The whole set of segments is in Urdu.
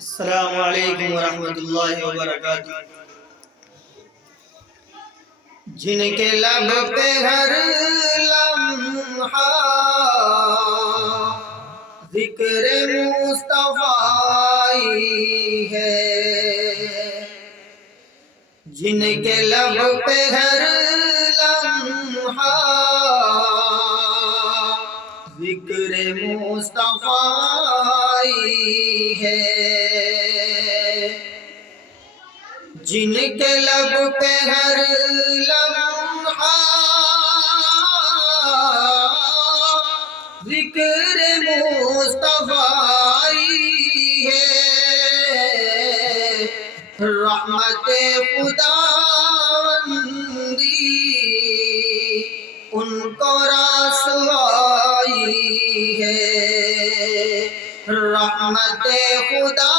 السلام علیکم ورحمۃ اللہ وبرکاتہ۔ جن کے لب پہ ہر لمحہ ذکر مصطفیٰ ہے، جن کے لب پہ ہر لمحہ ذکر مصطفیٰ ہے، جن کے لب پہ ہر لمحہ ذکر مصطفیٰ ہے، رحمت خداوندی ان کو رسوائی ہے، رحمت خداوندی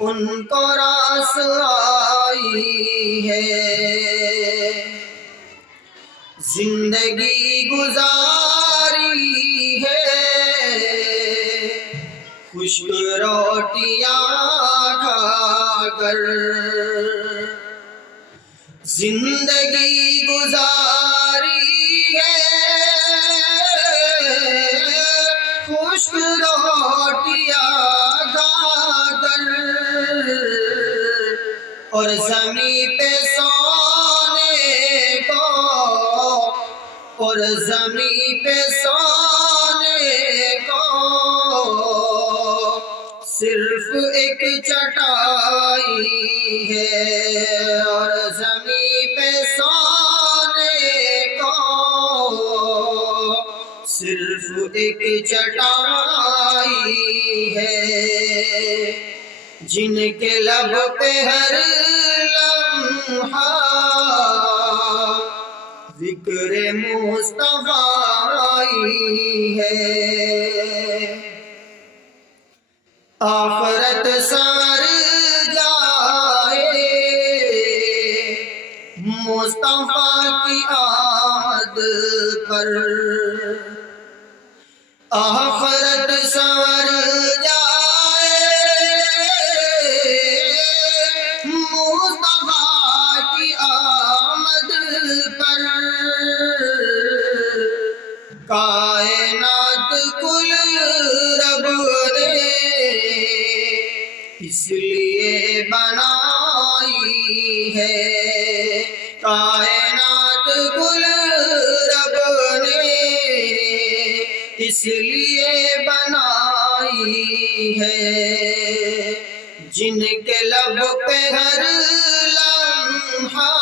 ان کو رسوائی ہے، زندگی گزاری ہے خشک روٹیاں کھا کر، زندگی گزاری ہے خشک روٹیاں کھا کر، اور زمین پہ سونے کو، اور زمین پہ سونے کو صرف ایک چٹائی ہے، اور زمین پہ سونے کو صرف ایک چٹائی ہے، جن کے لب پہ ہر لمحہ ذکر مصطفیٰ ہے، آخرت سنور جائے مصطفیٰ کی آمد پر، آخرت سنور جائے مصطفیٰ کی آمد پر، کائنات کل رب نے اس لیے بنائی ہے، کائنات کل رب نے اس لیے بنائی ہے، جن کے لب پہ ہر لمحہ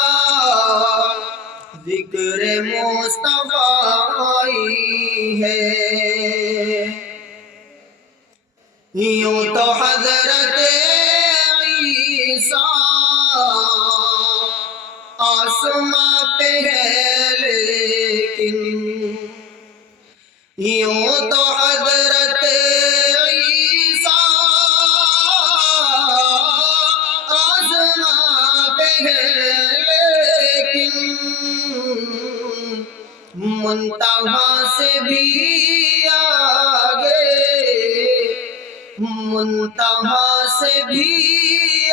ذکر مصطفیٰ ہے، یوں تو حضرت عیسیٰ آسماں پہ ہے لیکن، یوں تو حضرت عیسیٰ آسماں پہ ہے لیکن، منتہا سے بھی آگے، منتہا سے بھی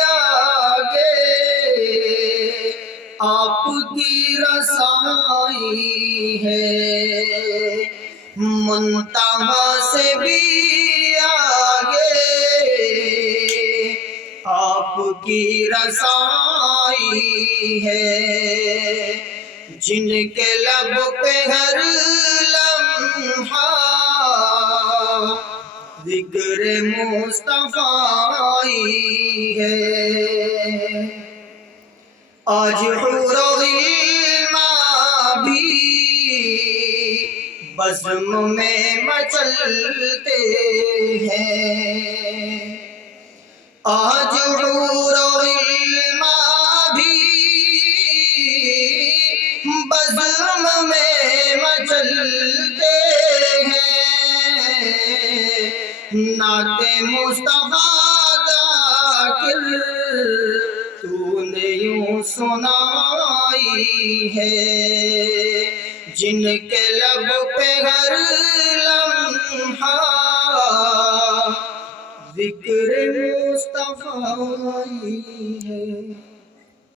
آگے آپ کی رسائی ہے، منتہا سے بھی آگے آپ کی رسائی ہے، جن کے لب پہ ہر لمحہ ذکر مصطفیٰ ہے، آج حور و غلمان بھی بزم میں مچلتے ہیں، آج حور و غلمان بھی بزم میں مچلتے ہیں، نعت مصطفیٰ ذاکر تو نے یوں سنائی ہے، جن کے لب پہ ہر لمحہ ذکر مصطفیٰ ہے